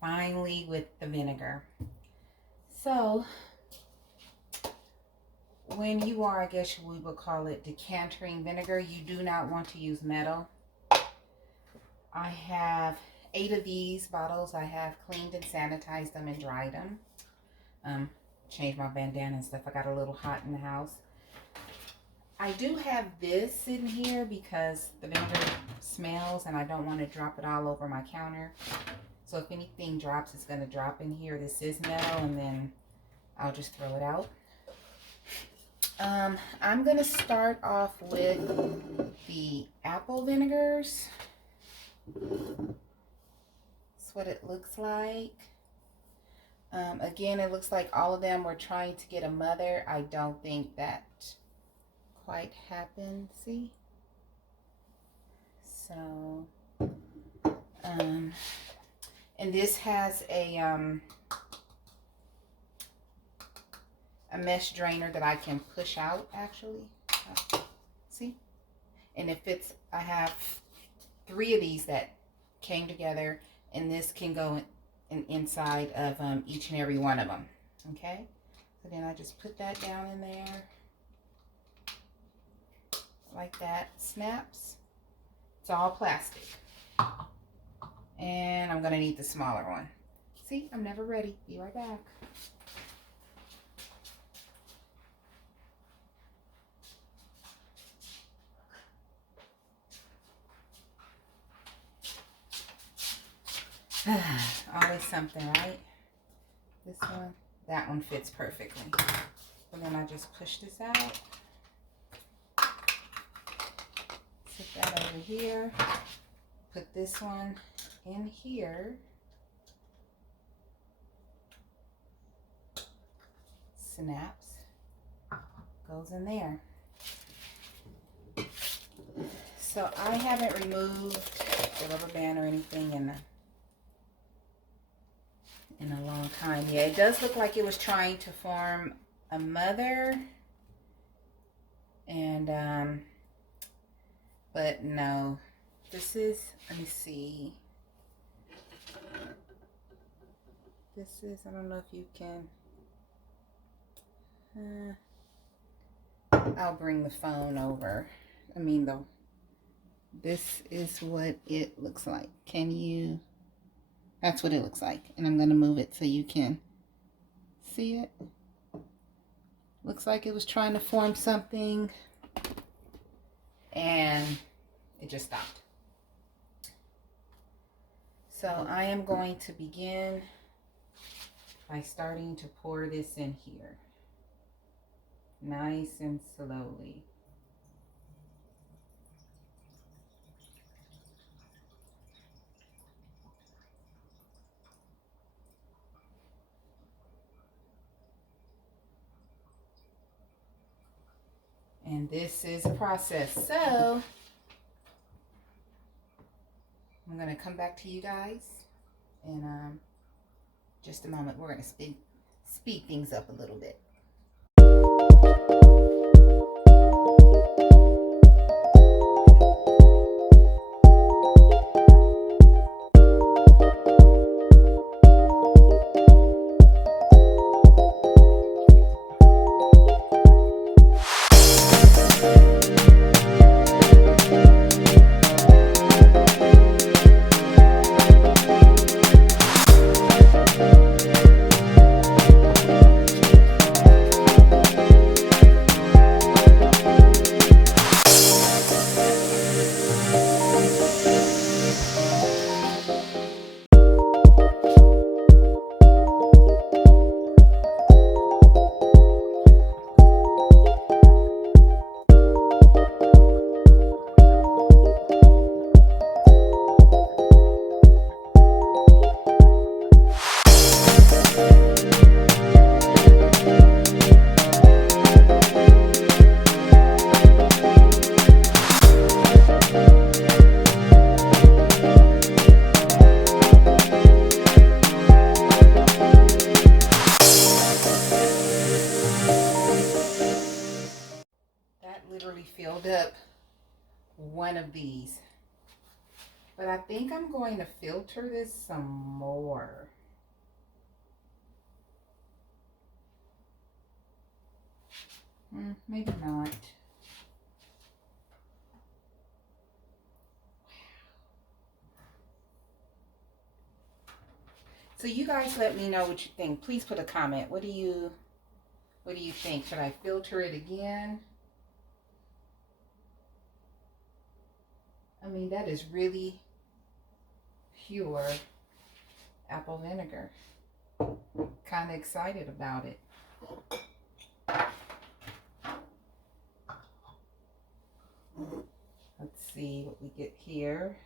finally with the vinegar. So when you are, I guess we would call it decanting vinegar, you do not want to use metal. I have 8 of these bottles. I have cleaned and sanitized them and dried them. Changed my bandana and stuff. I got a little hot in the house. I do have this in here because the vinegar smells and I don't want to drop it all over my counter. So if anything drops, it's going to drop in here. This is metal, and then I'll just throw it out. I'm going to start off with the apple vinegars. That's what it looks like. Again, it looks like all of them were trying to get a mother. I don't think that quite happened. See? So, and this has a mesh drainer that I can push out, actually. See? And if it's, I have 3 of these that came together, and this can go inside of each and every one of them. Okay? So then I just put that down in there. Like that. Snaps. It's all plastic. And I'm going to need the smaller one. See? I'm never ready. Be right back. Always something, right? This one, that one fits perfectly. And then I just push this out. Put that over here. Put this one in here. Snaps. Goes in there. So I haven't removed the rubber band or anything in a long time. Yeah, it does look like it was trying to form a mother, and but no, this is, let me see, this is, I don't know if you can, I'll bring the phone over. I mean, this is what it looks like. Can you? That's what it looks like. And I'm going to move it so you can see it. Looks like it was trying to form something, and it just stopped. So I am going to begin by starting to pour this in here. Nice and slowly. And this is a process. So I'm going to come back to you guys in just a moment. We're going to speed things up a little bit. Literally filled up one of these. But I think I'm going to filter this some more. Maybe not. So you guys let me know what you think. Please put a comment. What do you think? Should I filter it again? I mean, that is really pure apple vinegar. Kind of excited about it. Let's see what we get here.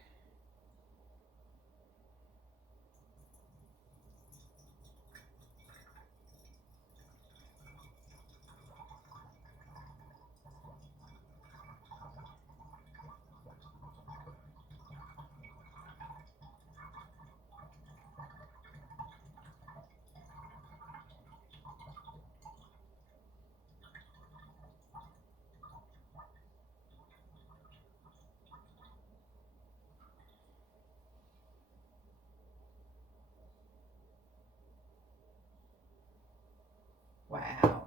Wow.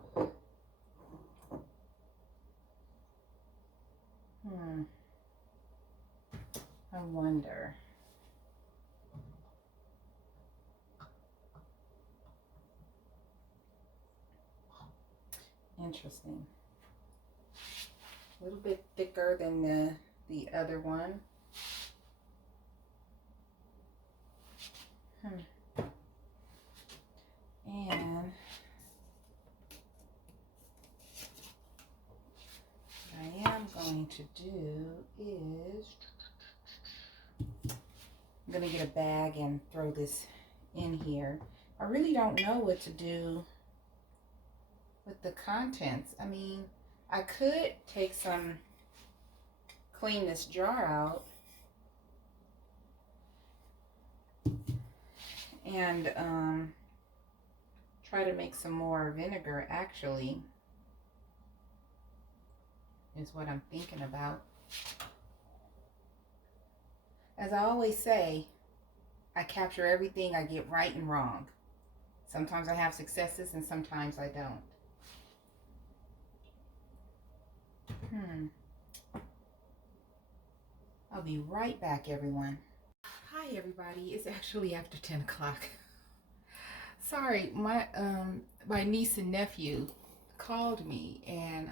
I wonder. Interesting. A little bit thicker than the other one. And what I am going to do is I'm going to get a bag and throw this in here. I really don't know what to do with the contents. I mean, I could take some, clean this jar out and try to make some more vinegar, actually, is what I'm thinking about. As I always say, I capture everything I get right and wrong. Sometimes I have successes and sometimes I don't. I'll be right back, everyone. Hi, everybody. It's actually after 10 o'clock. Sorry, my niece and nephew called me, and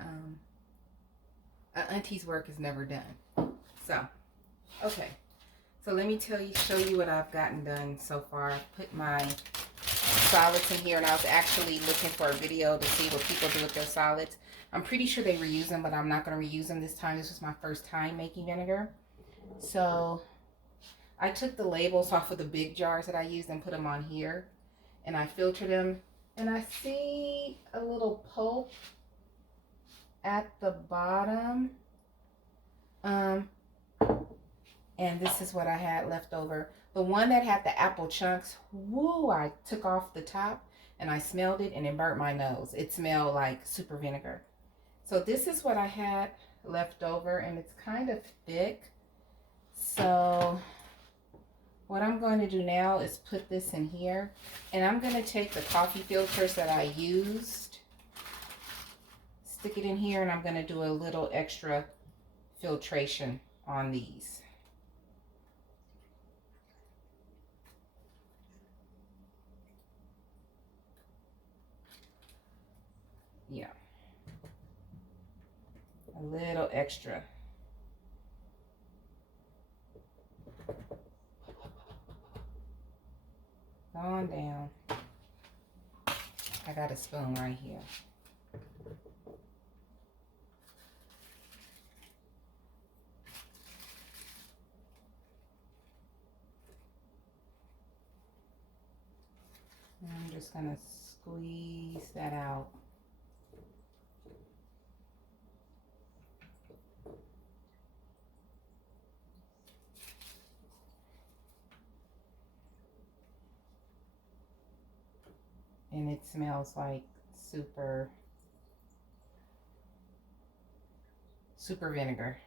auntie's work is never done. So, okay. So let me show you what I've gotten done so far. I've put my solids in here, and I was actually looking for a video to see what people do with their solids. I'm pretty sure they reuse them, but I'm not going to reuse them this time. This was my first time making vinegar. So I took the labels off of the big jars that I used and put them on here, and I filtered them, and I see a little pulp at the bottom. And this is what I had left over. The one that had the apple chunks, woo, I took off the top and I smelled it and it burnt my nose. It smelled like super vinegar. So this is what I had left over, and it's kind of thick. So what I'm going to do now is put this in here, and I'm going to take the coffee filters that I used, stick it in here, and I'm going to do a little extra filtration on these. Yeah, a little extra. On down. I got a spoon right here. And I'm just gonna squeeze that out. And it smells like super vinegar.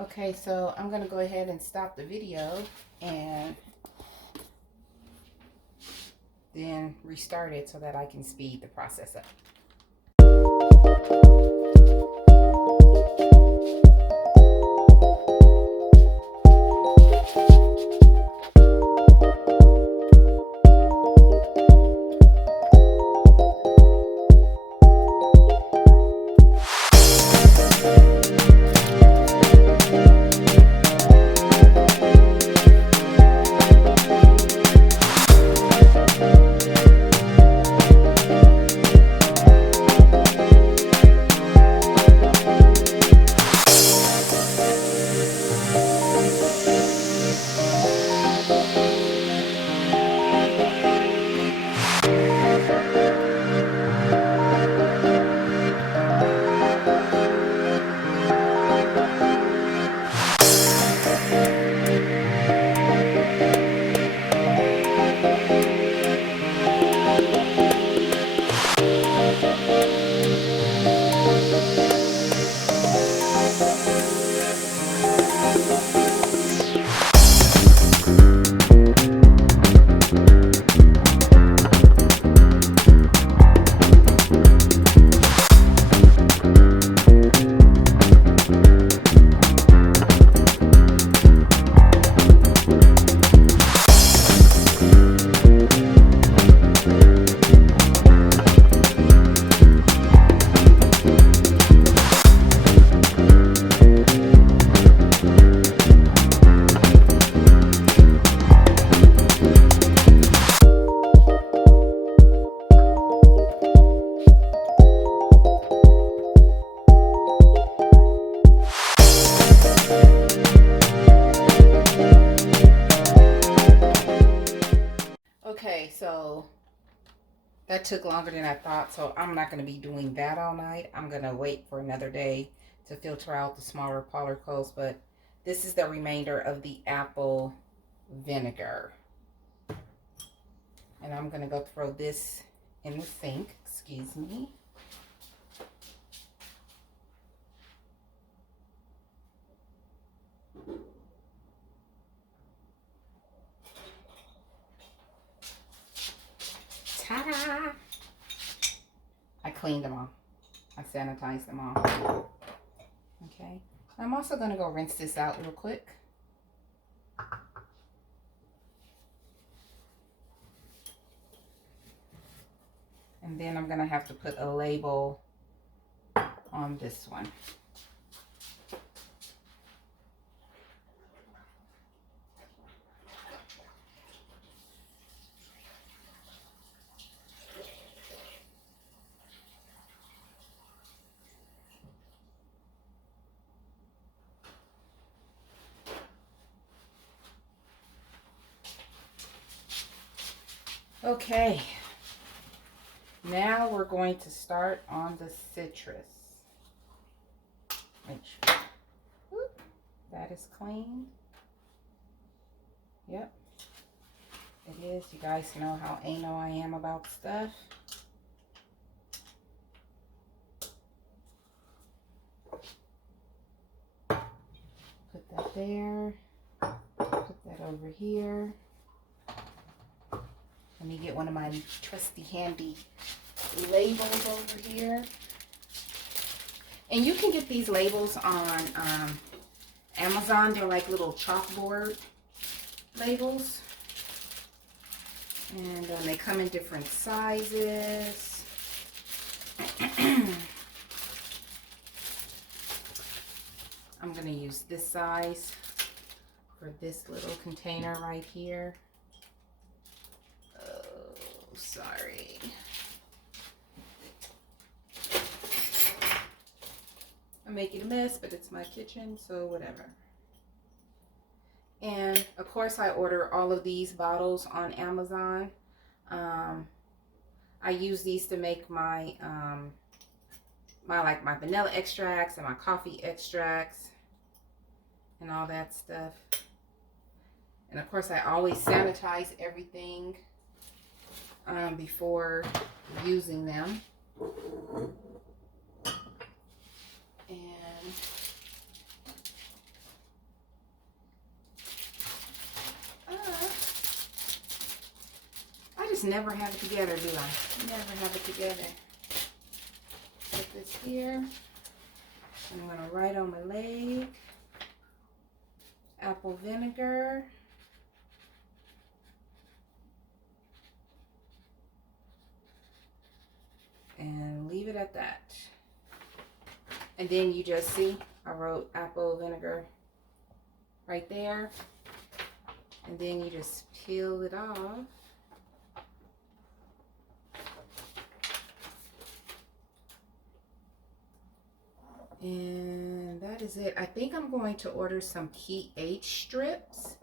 Okay, so I'm going to go ahead and stop the video and then restart it so that I can speed the process up. Okay, so that took longer than I thought, so I'm not going to be doing that all night. I'm going to wait for another day to filter out the smaller particles, but this is the remainder of the apple vinegar. And I'm going to go throw this in the sink, excuse me. Ta-da! I cleaned them all. I sanitized them all. Okay. I'm also going to go rinse this out real quick. And then I'm going to have to put a label on this one. Okay, now we're going to start on the citrus. Make sure that is clean. Yep, it is. You guys know how anal I am about stuff. Put that there. Put that over here. Let me get one of my trusty handy labels over here. And you can get these labels on Amazon. They're like little chalkboard labels. And they come in different sizes. I'm going to use this size for this little container right here. Sorry. I'm making a mess, but it's my kitchen, so whatever. And of course I order all of these bottles on Amazon. I use these to make my my vanilla extracts and my coffee extracts and all that stuff. And of course I always sanitize everything before using them. And just never have it together, do I? Never have it together. Put this here. I'm going to write on my leg. Apple vinegar. And leave it at that. And then you just see, I wrote apple vinegar right there. And then you just peel it off. And that is it. I think I'm going to order some pH strips,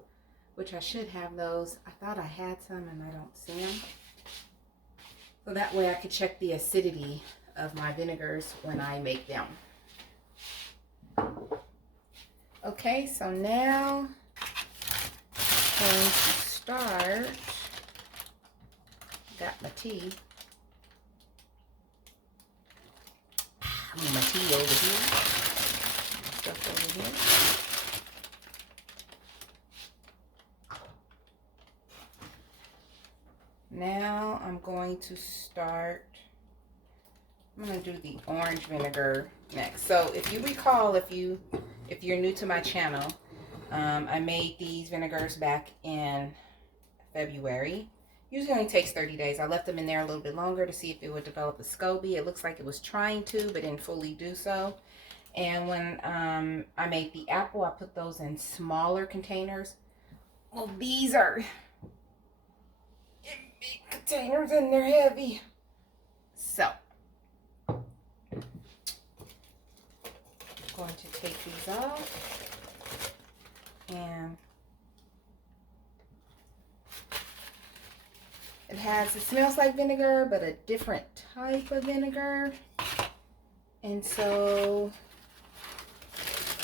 which I should have those. I thought I had some and I don't see them. So that way I could check the acidity of my vinegars when I make them. Okay, so now I'm going to start. Got my tea. I mean my tea over here. Stuff over here. Now I'm going to start. I'm going to do the orange vinegar next. So if you recall, if you're new to my channel, I made these vinegars back in February. Usually only takes 30 days. I left them in there a little bit longer to see if it would develop a SCOBY. It looks like it was trying to, but didn't fully do so. And when I made the apple, I put those in smaller containers. Well, these are in big containers and they're heavy. So, I'm going to take these off. And it smells like vinegar, but a different type of vinegar. And so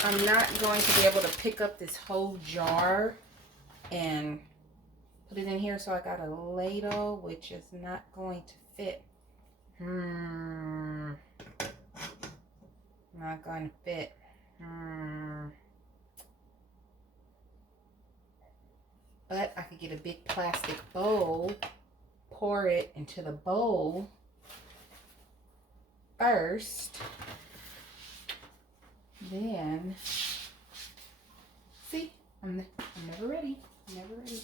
I'm not going to be able to pick up this whole jar and put it in here. So I got a ladle, which is not going to fit. Not going to fit. But I could get a big plastic bowl, pour it into the bowl first, then, see, I'm never ready, never ready.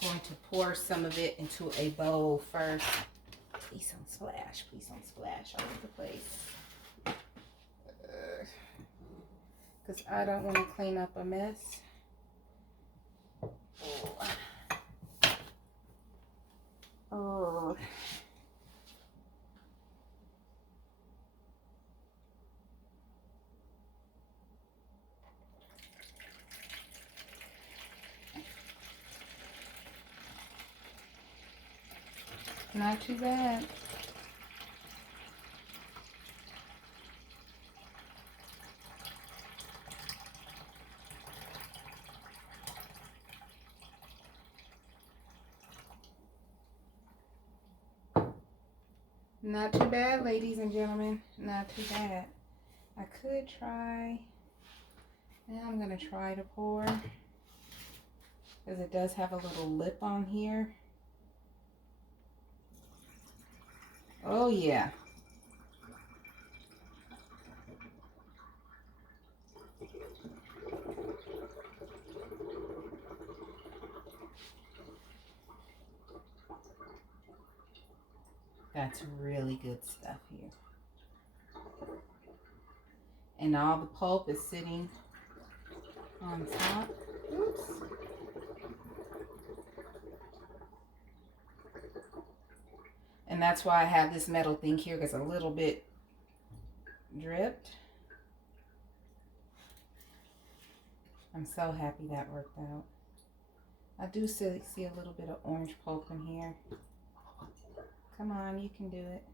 Going to pour some of it into a bowl first. Please don't splash. Please don't splash all over the place. Because I don't want to clean up a mess. Oh. Not too bad. Not too bad, ladies and gentlemen. Not too bad. I could try. Now I'm going to try to pour. Because it does have a little lip on here. Oh, yeah. That's really good stuff here. And all the pulp is sitting on top. Oops. And that's why I have this metal thing here, because a little bit dripped. I'm so happy that worked out. I do see a little bit of orange pulp in here. Come on, you can do it.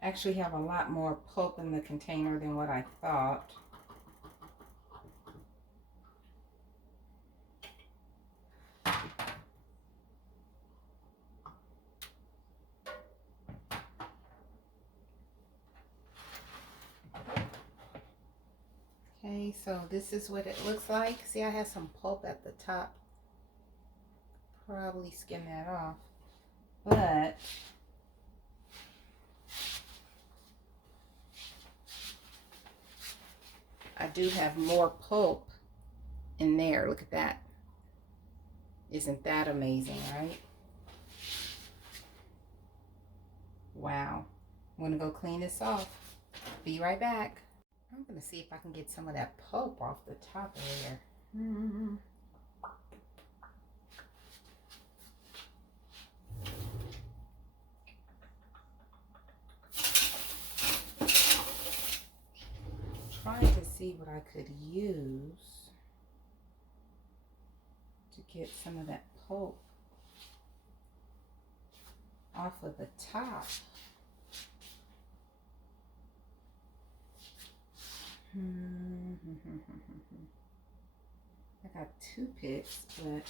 Actually have a lot more pulp in the container than what I thought. Okay, so this is what it looks like. See, I have some pulp at the top. Probably skim that off. But I do have more pulp in there. Look at that. Isn't that amazing, right? Wow. I'm gonna go clean this off. Be right back. I'm gonna see if I can get some of that pulp off the top of there. Trying to see what I could use to get some of that pulp off of the top. I got toothpicks, but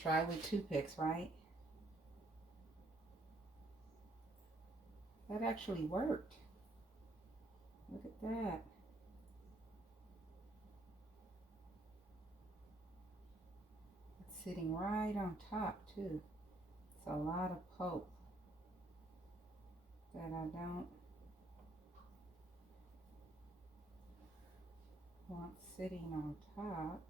try with toothpicks, right? That actually worked. Look at that. It's sitting right on top too. It's a lot of pulp that I don't want sitting on top.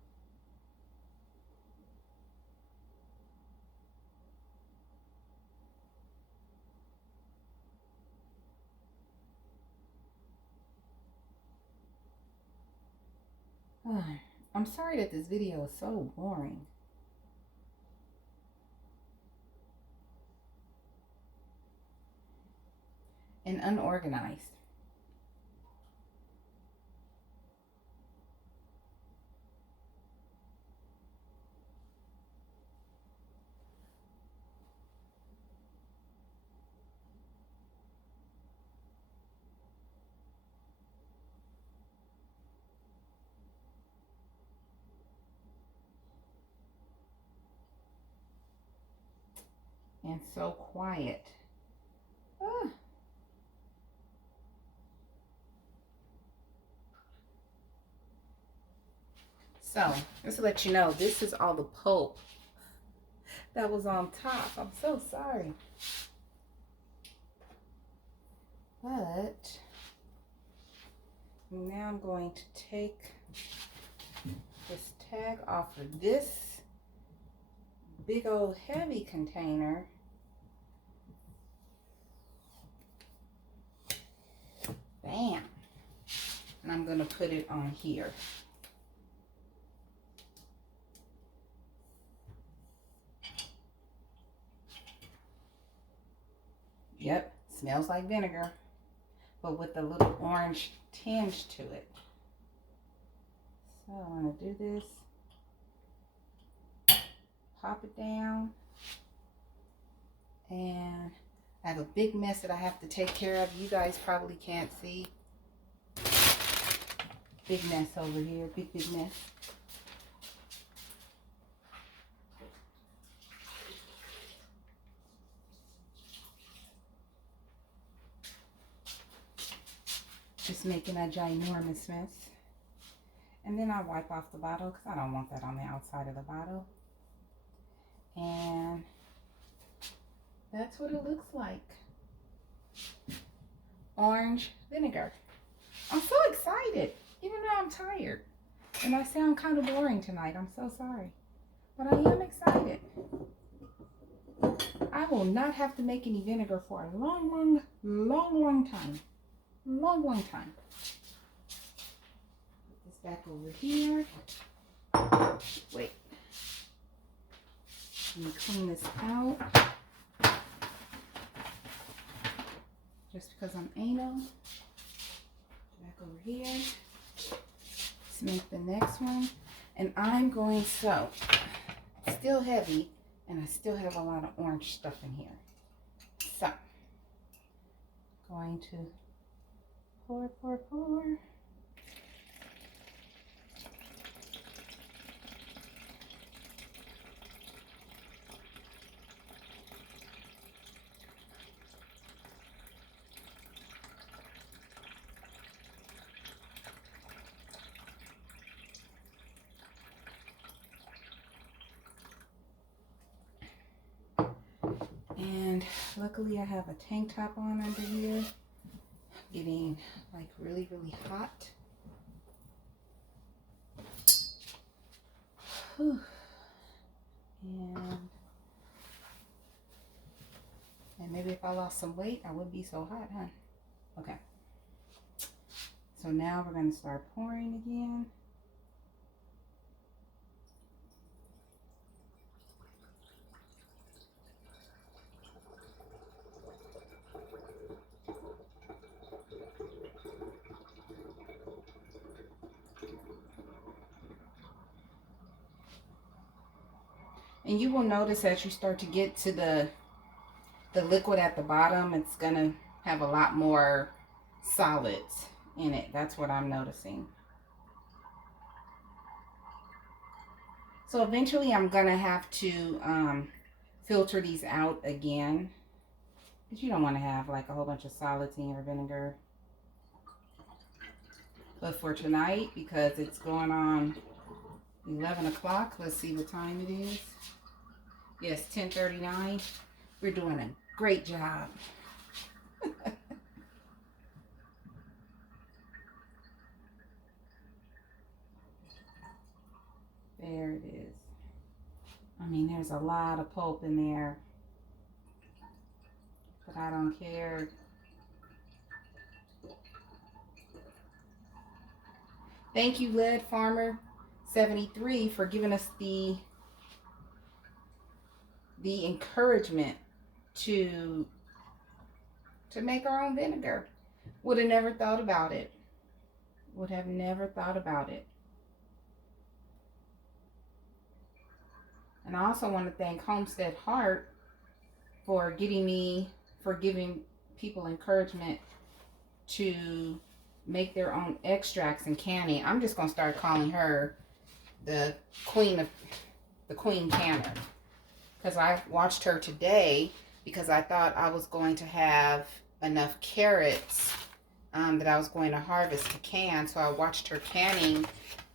I'm sorry that this video is so boring. And unorganized. And so quiet. So, just to let you know, this is all the pulp that was on top. I'm so sorry. But now I'm going to take this tag off of this big old heavy container. Bam. And I'm going to put it on here. Yep, smells like vinegar, but with a little orange tinge to it. So I'm going to do this. Pop it down. And I have a big mess that I have to take care of. You guys probably can't see. Big mess over here. Big mess. Just making a ginormous mess. And then I wipe off the bottle because I don't want that on the outside of the bottle. And that's what it looks like. Orange vinegar. I'm so excited, even though I'm tired. And I sound kind of boring tonight. I'm so sorry. But I am excited. I will not have to make any vinegar for a long time. Long time. Put this back over here. Wait. Let me clean this out. just because I'm anal. Back over here. Let's make the next one. And I'm going, so, it's still heavy, and I still have a lot of orange stuff in here. So, going to pour, pour, pour. And luckily I have a tank top on under here. Getting like really, really hot. Whew. And maybe if I lost some weight, I wouldn't be so hot, huh? Okay. So now we're going to start pouring again. And you will notice as you start to get to the liquid at the bottom, it's going to have a lot more solids in it. That's what I'm noticing. So eventually I'm going to have to filter these out again. Because you don't want to have like a whole bunch of solids in your vinegar. But for tonight, because it's going on 11 o'clock, let's see what time it is. Yes, 10:39. We're doing a great job. There it is. I mean, there's a lot of pulp in there, but I don't care. Thank you, Lead Farmer 73, for giving us the encouragement to make our own vinegar. Would have never thought about it. Would have never thought about it. And I also want to thank Homestead Heart for giving people encouragement to make their own extracts and canning. I'm just going to start calling her the queen canner. Because I watched her today because I thought I was going to have enough carrots that I was going to harvest to can. So I watched her canning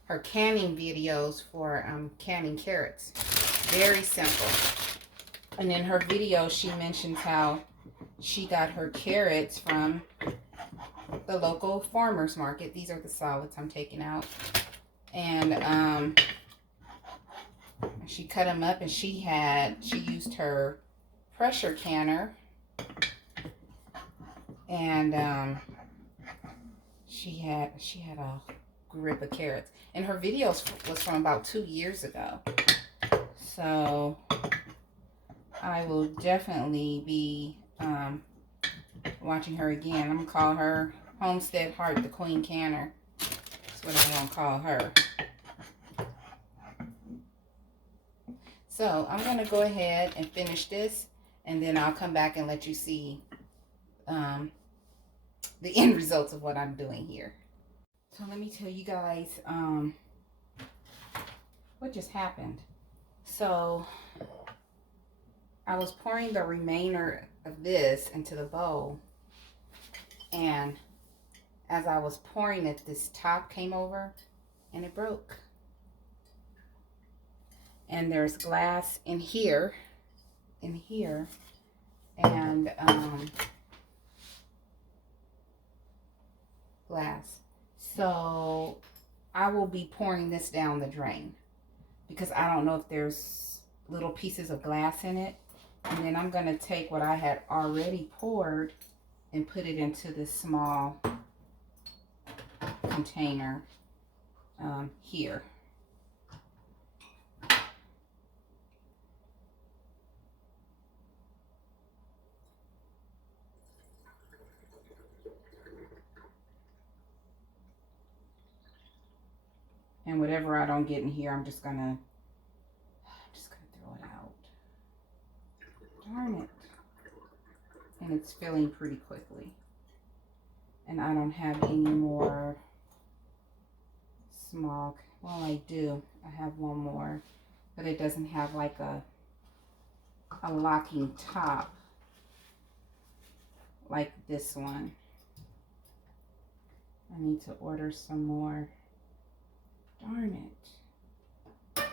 videos for canning carrots. Very simple. And in her video, she mentions how she got her carrots from the local farmer's market. These are the solids I'm taking out. And she cut them up, and she used her pressure canner, and she had a grip of carrots. And her videos was from about 2 years ago. So I will definitely be watching her again. I'm gonna call her Homestead Heart, the Queen Canner. That's what I'm gonna call her. So I'm gonna go ahead and finish this, and then I'll come back and let you see the end results of what I'm doing here. So let me tell you guys what just happened. So I was pouring the remainder of this into the bowl, and as I was pouring it, this top came over and it broke. And there's glass in here, and glass. So I will be pouring this down the drain because I don't know if there's little pieces of glass in it. And then I'm going to take what I had already poured and put it into this small container here. And whatever I don't get in here, I'm just gonna throw it out. Darn it. And it's filling pretty quickly. And I don't have any more small, well, I do. I have one more, but it doesn't have like a locking top like this one. I need to order some more. Darn it.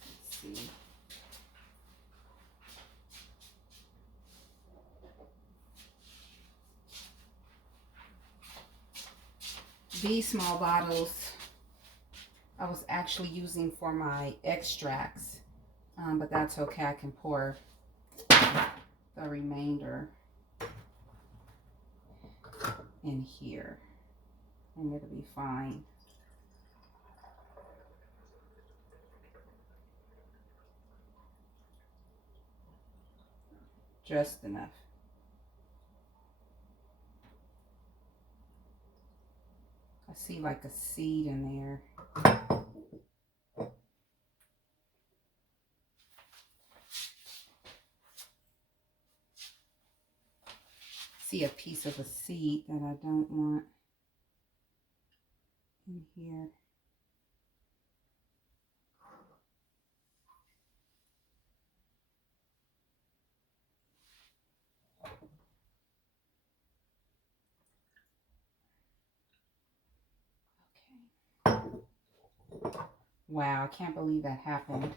Let's see. These small bottles I was actually using for my extracts, but that's okay. I can pour the remainder in here and it'll be fine. Just enough. I see like a seed in there. See a piece of a seed that I don't want in here. Okay. Wow, I can't believe that happened.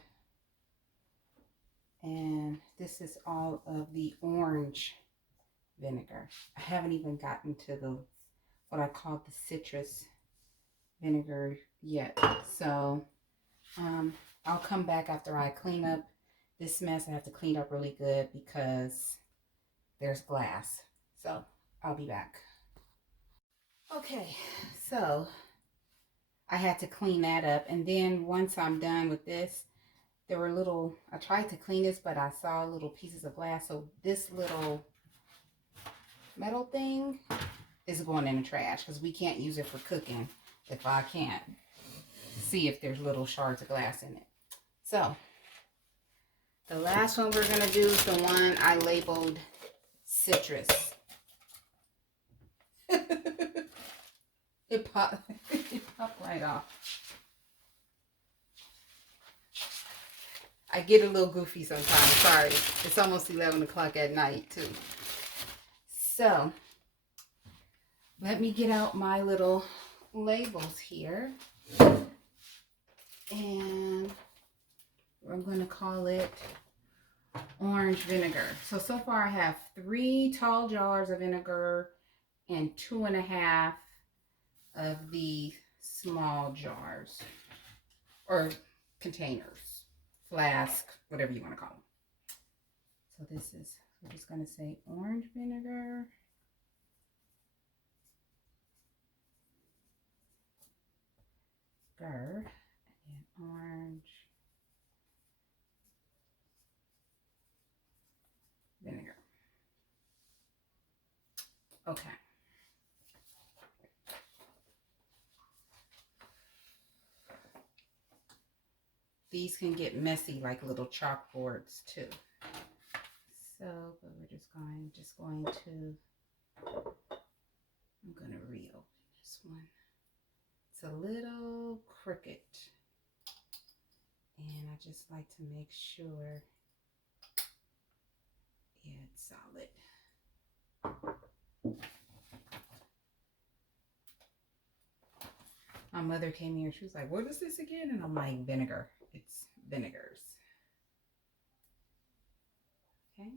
And this is all of the orange vinegar. I haven't even gotten to the what I call the citrus vinegar yet. So I'll come back after I clean up this mess. I have to clean up really good because there's glass. So I'll be back. Okay, so I had to clean that up. And then once I'm done with this, there were little, I tried to clean this, but I saw little pieces of glass. So this little metal thing is going in the trash because we can't use it for cooking if I can't see if there's little shards of glass in it. So the last one we're going to do is the one I labeled citrus. It popped right off. I get a little goofy sometimes. Sorry. It's almost 11 o'clock at night too. So let me get out my little labels here. And I'm going to call it orange vinegar. So far I have 3 tall jars of vinegar and 2.5 of the small jars or containers, flask, whatever you want to call them. So this is, we're just going to say orange vinegar. And orange vinegar. Okay. These can get messy like little chalkboards too. So, but we're just going to, I'm going to reopen this one. It's a little crooked. And I just like to make sure, yeah, it's solid. My mother came here, she was like, what is this again? And I'm like, vinegar. It's vinegars. Okay.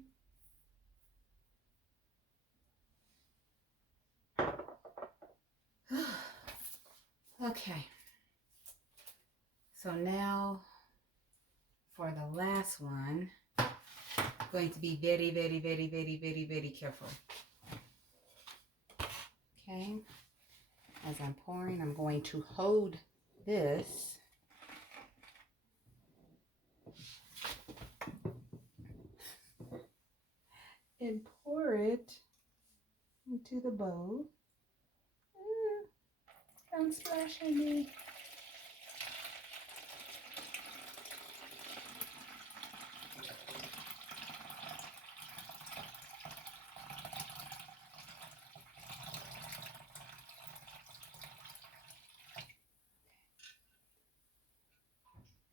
Okay. So now for the last one, I'm going to be very, very, very, very, very, very careful. Okay. As I'm pouring, I'm going to hold this and pour it into the bowl. Don't splash on me.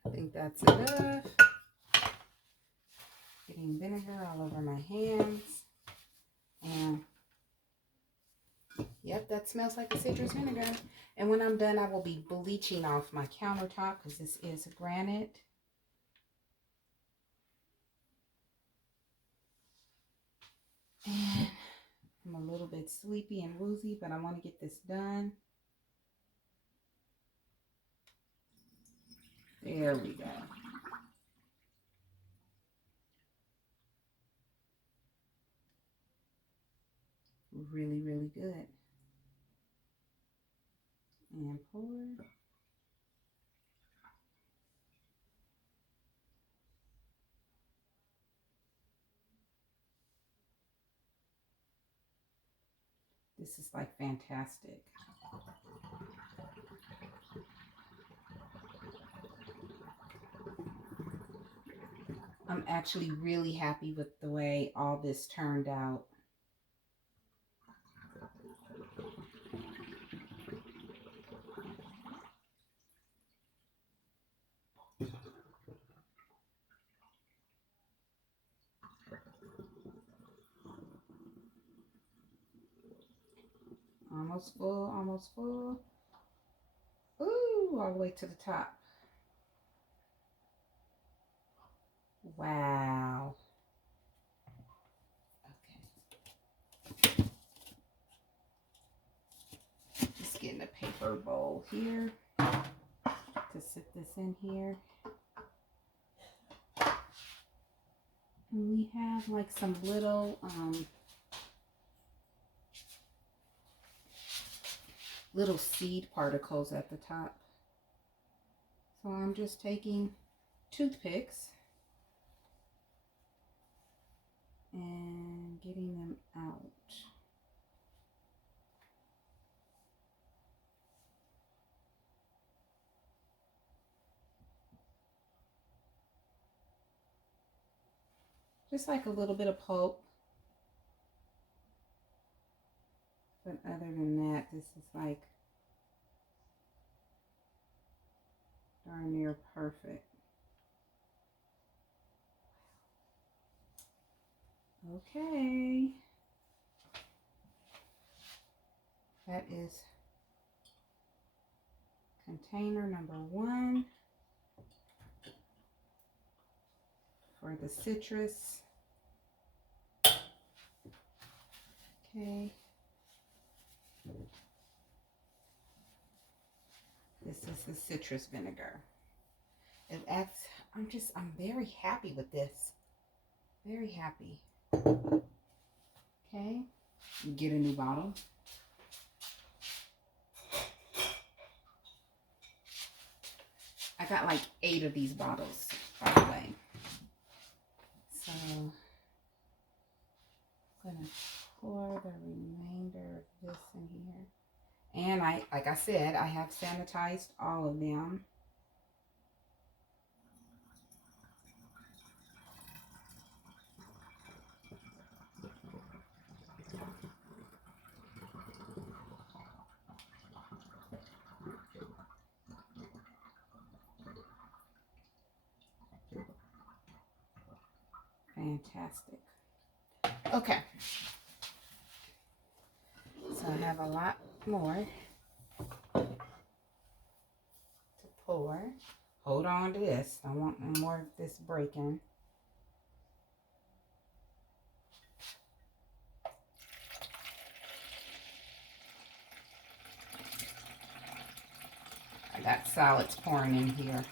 I think that's enough. Getting vinegar all over my hands. And yep, that smells like the citrus vinegar. And when I'm done, I will be bleaching off my countertop because this is granite. And I'm a little bit sleepy and woozy, but I want to get this done. There we go. Really, really good. And pour. This is like fantastic. I'm actually really happy with the way all this turned out. Almost full, almost full. Ooh, all the way to the top. Wow. Okay. Just getting a paper bowl here to sit this in here. And we have like some little seed particles at the top. So I'm just taking toothpicks and getting them out. Just like a little bit of pulp. But other than that, this is like darn near perfect. Okay. That is container number 1 for the citrus. Okay. This is the citrus vinegar. It acts, I'm very happy with this. Very happy. Okay. Get a new bottle. I got like 8 of these bottles, by the way. So I'm gonna pour the remainder of this in here. And like I said, I have sanitized all of them. Fantastic. Okay. So I have a lot more to pour. Hold on to this. I want no more of this breaking. I got solids pouring in here.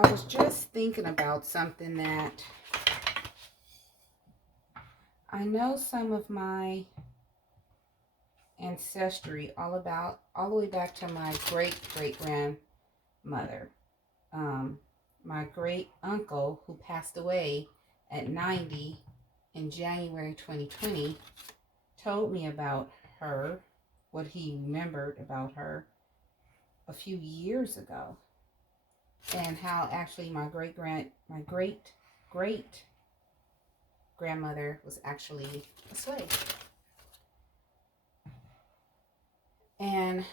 I was just thinking about something that I know some of my ancestry all the way back to my great-great-grandmother. My great uncle, who passed away at 90 in January 2020, told me about her, what he remembered about her a few years ago, and how actually my great great grandmother was actually a slave. And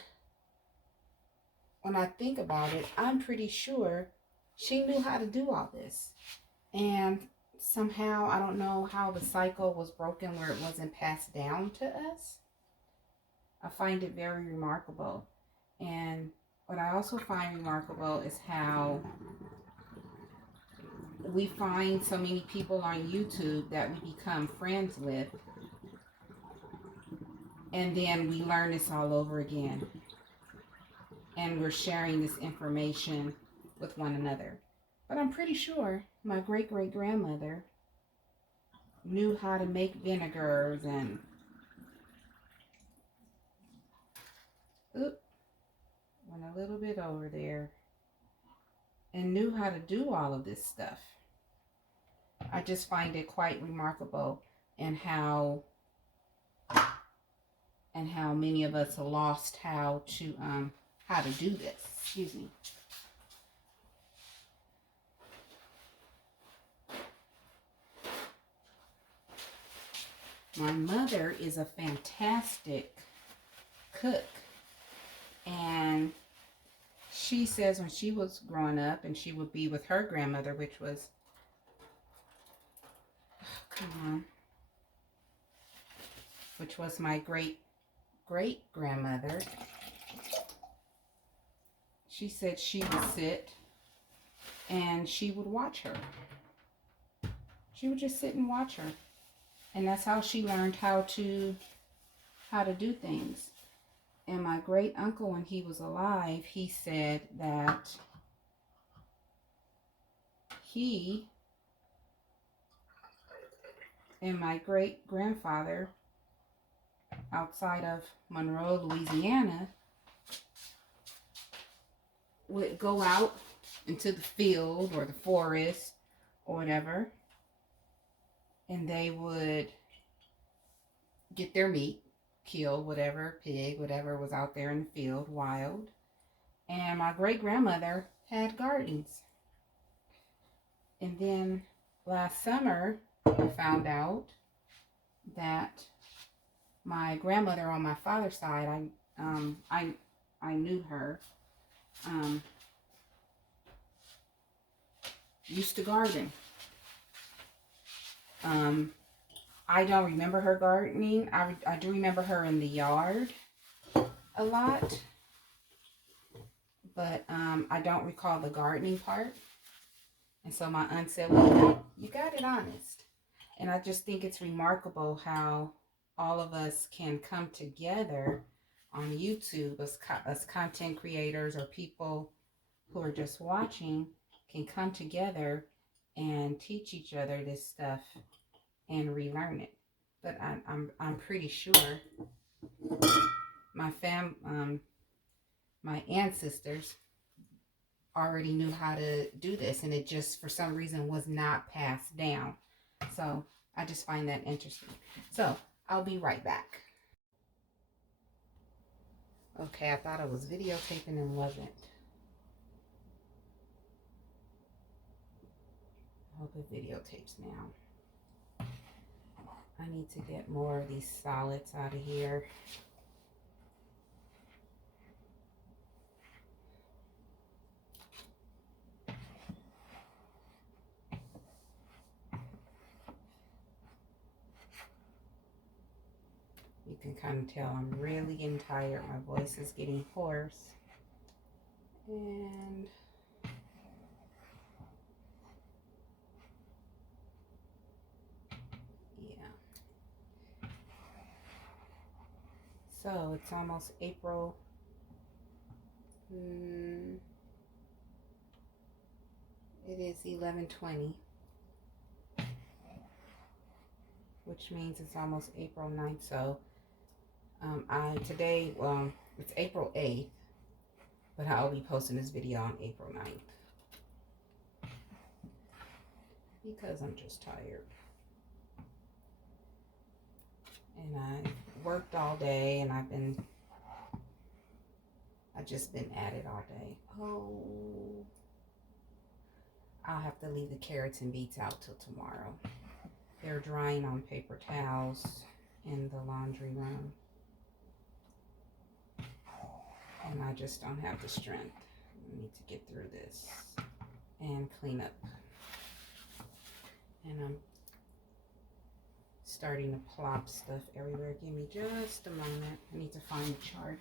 when I think about it, I'm pretty sure she knew how to do all this. And somehow, I don't know how the cycle was broken where it wasn't passed down to us. I find it very remarkable. And what I also find remarkable is how we find so many people on YouTube that we become friends with, and then we learn this all over again. And we're sharing this information with one another. But I'm pretty sure my great-great-grandmother knew how to make vinegars and went a little bit over there, and knew how to do all of this stuff. I just find it quite remarkable, and how many of us have lost how to do this. Excuse me. My mother is a fantastic cook, and she says when she was growing up and she would be with her grandmother, which was, which was my great-great-grandmother, she said she would sit and she would watch her. She would just sit and watch her. And that's how she learned how to do things. And my great uncle, when he was alive, he said that he and my great grandfather, outside of Monroe, Louisiana, would go out into the field or the forest or whatever, and they would get their meat, kill whatever pig, whatever was out there in the field, wild. And my great grandmother had gardens. And then last summer, I found out that my grandmother on my father's side, I knew her, used to garden. I don't remember her gardening. I do remember her in the yard a lot, but I don't recall the gardening part. And so my aunt said, well, you got it honest. And I just think it's remarkable how all of us can come together on YouTube as content creators, or people who are just watching can come together and teach each other this stuff and relearn it. But I'm pretty sure my my ancestors already knew how to do this, and it just for some reason was not passed down. So I just find that interesting. So I'll be right back. Okay, I thought I was videotaping and wasn't. I hope it videotapes now. I need to get more of these solids out of here. You can kind of tell I'm really getting tired. My voice is getting hoarse. And yeah. So it's almost April. It is 11:20. which means it's almost April 9th. So today, it's April 8th, but I'll be posting this video on April 9th because I'm just tired. And I worked all day, and I've just been at it all day. Oh, I'll have to leave the carrots and beets out till tomorrow. They're drying on paper towels in the laundry room. And I just don't have the strength. I need to get through this and clean up. And I'm starting to plop stuff everywhere. Give me just a moment. I need to find the charger.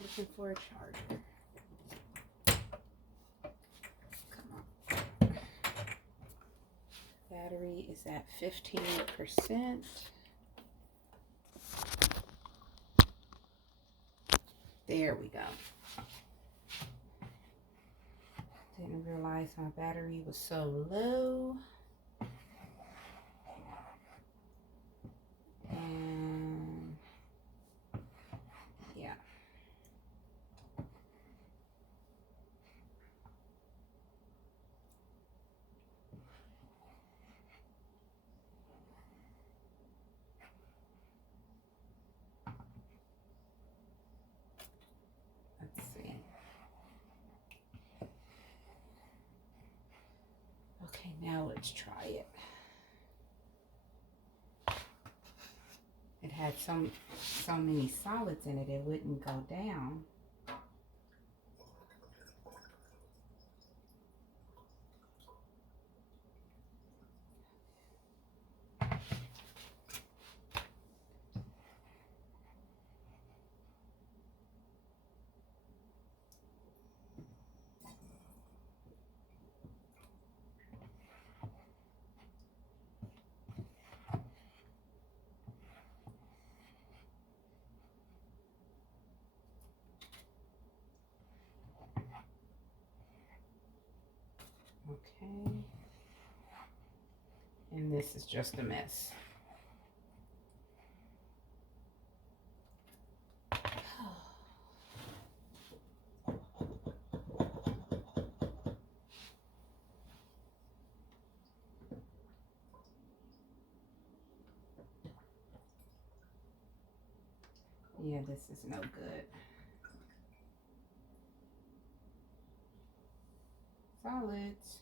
Looking for a charger. Come on. Battery is at 15%. There we go. Didn't realize my battery was so low. And yeah. Let's see. Okay, now let's try it. It had so many solids in it, it wouldn't go down. Okay. And this is just a mess. Yeah, this is no good. Solids.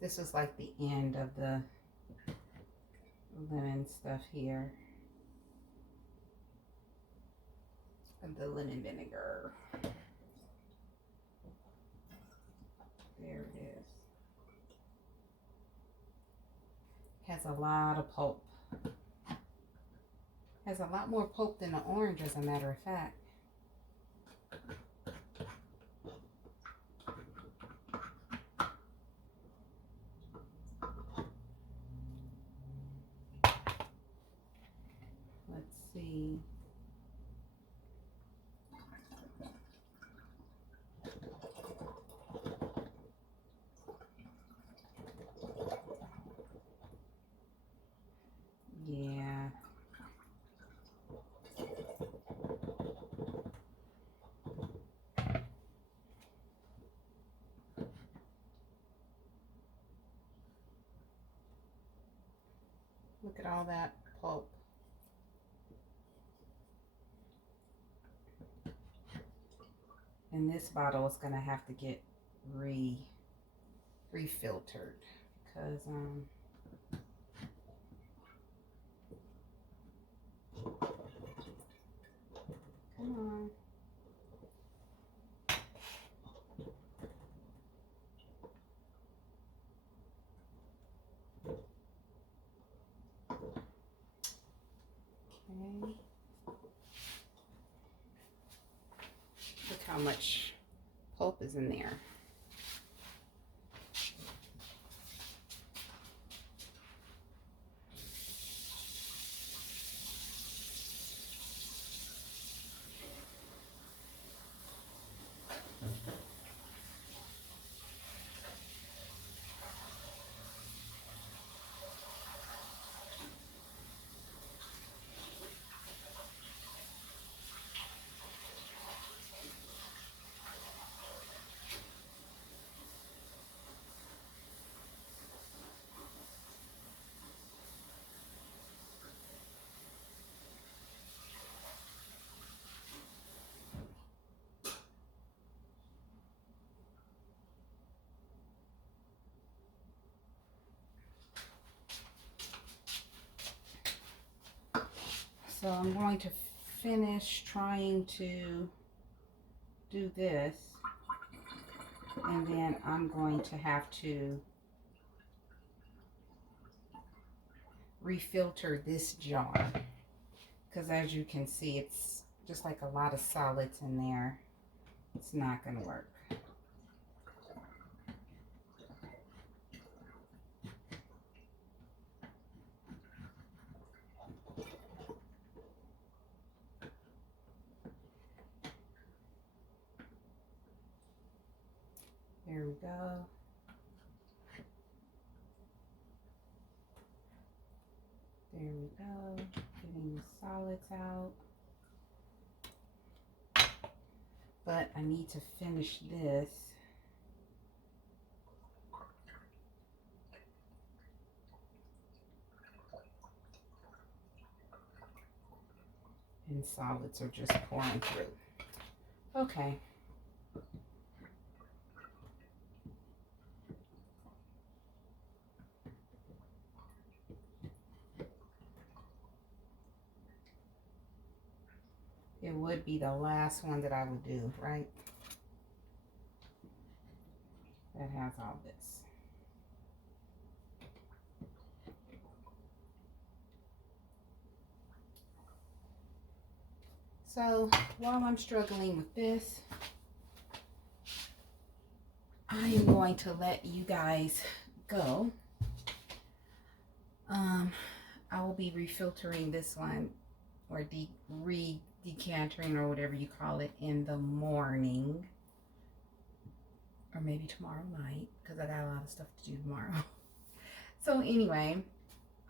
This is like the end of the lemon stuff here. Of the lemon vinegar. There it is. Has a lot of pulp. Has a lot more pulp than the orange, as a matter of fact. Let's see. Yeah. Look at all that pulp. And this bottle is gonna have to get refiltered because come on. Okay. Look how much pulp is in there. So I'm going to finish trying to do this, and then I'm going to have to refilter this jar, because as you can see, it's just like a lot of solids in there. It's not going to work. There we go. There we go. Getting the solids out. But I need to finish this. And solids are just pouring through. Okay. It would be the last one that I would do, right? That has all this. So while I'm struggling with this, I am going to let you guys go. I will be refiltering this one, or decanting or whatever you call it, in the morning, or maybe tomorrow night, because I got a lot of stuff to do tomorrow. So anyway,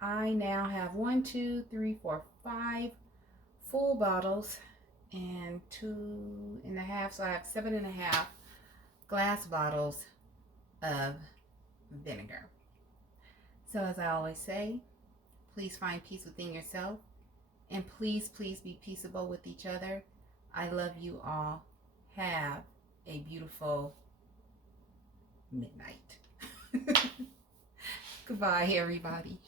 I now have 1, 2, 3, 4, 5 full bottles and 2.5, so I have 7.5 glass bottles of vinegar. So as I always say, please find peace within yourself, and please be peaceable with each other. I love you all. Have a beautiful midnight. Goodbye, everybody.